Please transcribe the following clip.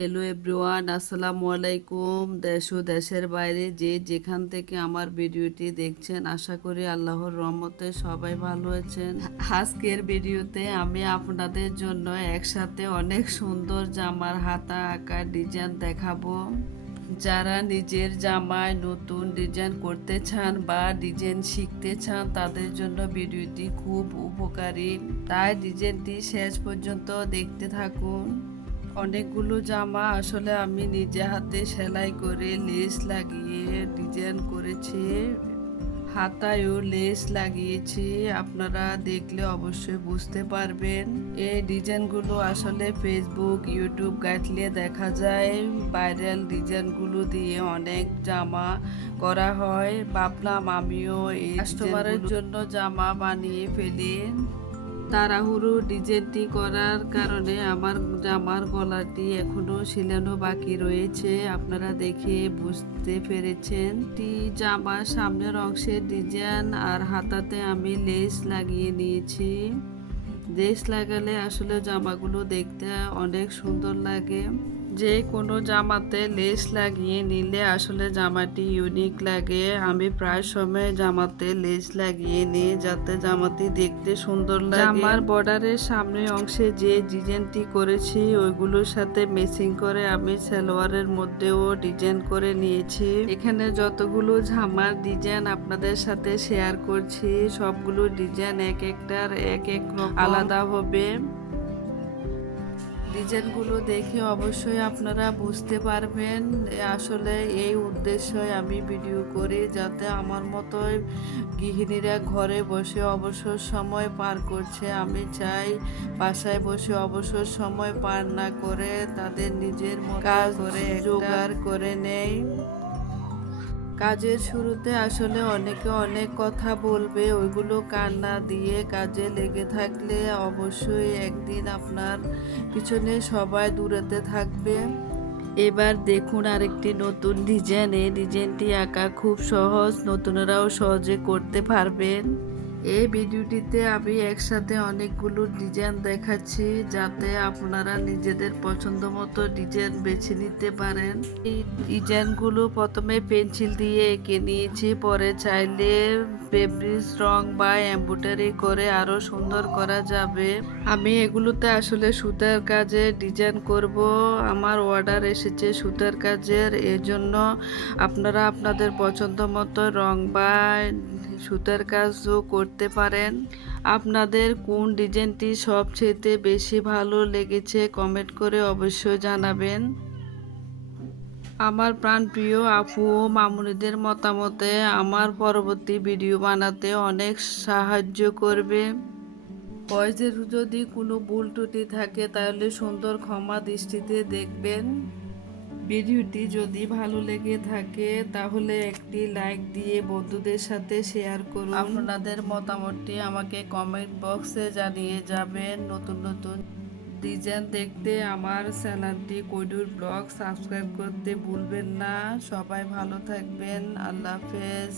Hello everyone, আসসালামু আলাইকুম। দেশ ও দেশের বাইরে যে যেখান থেকে আমার ভিডিওটি দেখছেন, আশা করি আল্লাহর রহমতে সবাই ভালো আছেন। আজকের ভিডিওতে আমি আপনাদের জন্য একসাথে অনেক সুন্দর জামার হাতা আঁকা ডিজাইন দেখাবো। যারা নিজের জামায় নতুন ডিজাইন করতে চান বা ডিজাইন শিখতে চান, তাদের জন্য ভিডিওটি খুব উপকারী। তাই ডিজাইনটি শেষ পর্যন্ত দেখতে থাকুন। অনেকগুলো জামা আসলে আমি নিজে হাতে সেলাই করে লেস লাগিয়ে ডিজাইন করেছি, হাতায়ও লেস লাগিয়েছি। আপনারা দেখলে অবশ্যই বুঝতে পারবেন। এই ডিজাইনগুলো আসলে ফেসবুক, ইউটিউব ঘাঁটলে দেখা যায় ভাইরাল ডিজাইনগুলো দিয়ে অনেক জামা করা হয়। ভাবলাম আমিও এই কাস্টমারের জন্য জামা বানিয়ে ফেলি। তাড়াহুড়ো ডিজাইনটি করার কারণে আমার জামার গলাটি এখনো সিলানো বাকি রয়েছে। আপনারা দেখে বুঝতে পেরেছেন। জামার সামনের অংশের ডিজাইন আর হাতাতে আমি লেস লাগিয়ে নিয়েছি। লেস লাগালে আসলে জামাগুলো দেখতে অনেক সুন্দর লাগে। যে কোনো জামাতে লেস লাগিয়ে নিলে আসলে জামাটি ইউনিক লাগে। আমি প্রায় সময় জামাতে লেস লাগিয়ে নিই যাতে জামাটি দেখতে সুন্দর লাগে। জামার বর্ডারের সামনের অংশে যে ডিজাইনটি করেছি ওইগুলোর সাথে ম্যাচিং করে আমি সালোয়ারের মধ্যেও ডিজাইন করে নিয়েছি। এখানে যতগুলো জামার ডিজাইন আপনাদের সাথে শেয়ার করছি, সবগুলো ডিজাইন এক একটার এক এক আলাদা হবে। ডিজাইনগুলো দেখে অবশ্যই আপনারা বুঝতে পারবেন। আসলে এই উদ্দেশ্যে আমি ভিডিও করি যাতে আমার মতোই গৃহিণীরা ঘরে বসে অবসর সময় পার করছে, আমি চাই বাসায় বসে অবসর সময় পার না করে তাদের নিজের কাজ করে জোগাড় করে নেয়। কাজের শুরুতে আসলে অনেকে অনেক কথা বলবে, ওইগুলো কান না দিয়ে কাজে লেগে থাকলে অবশ্যই একদিন আপনার পিছনে সবাই দূরেতে থাকবে। এবার দেখুন আরেকটি নতুন ডিজাইন। এই ডিজাইনটি আঁকা খুব সহজ, নতুনরাও সহজে করতে পারবেন। এই ভিডিওটিতে আমি একসাথে অনেকগুলো ডিজাইন দেখাচ্ছি যাতে আপনারা নিজেদের পছন্দ মতো ডিজাইন বেছে নিতে পারেন। এই ডিজাইনগুলো প্রথমে পেন্সিল দিয়ে এঁকে নিয়েছি, পরে চাইলে ফেব্রিক রং বা এমব্রয়ডারি করে আরো সুন্দর করা যাবে। আমি এগুলোতে আসলে সুতার কাজে ডিজাইন করব। আমার অর্ডার এসেছে সুতার কাজের, এজন্য আপনারা আপনাদের পছন্দ মতো রং বা সুতার কাজও করতে পারেন। আপনাদের কোন ডিজাইনটি সবচেয়ে বেশি ভালো লেগেছে কমেন্ট করে অবশ্যই জানাবেন। আমার প্রাণপ্রিয় আপু ও মামুনিদের মতামতে আমার পরবর্তী ভিডিও বানাতে অনেক সাহায্য করবে। ভয়েসের যদি কোনো ভুল ত্রুটি থাকে তাহলে সুন্দর ক্ষমা দৃষ্টিতে দেখবেন। ভিডিওটি যদি ভালো লেগে থাকে তাহলে একটি লাইক দিয়ে বন্ধুদের সাথে শেয়ার করুন। আপনাদের মতামতটি আমাকে কমেন্ট বক্সে জানিয়ে যাবেন। নতুন নতুন ডিজাইন দেখতে আমার চ্যানেলটি কৈডুর ব্লগ সাবস্ক্রাইব করতে ভুলবেন না। সবাই ভালো থাকবেন। আল্লাহ হাফেজ।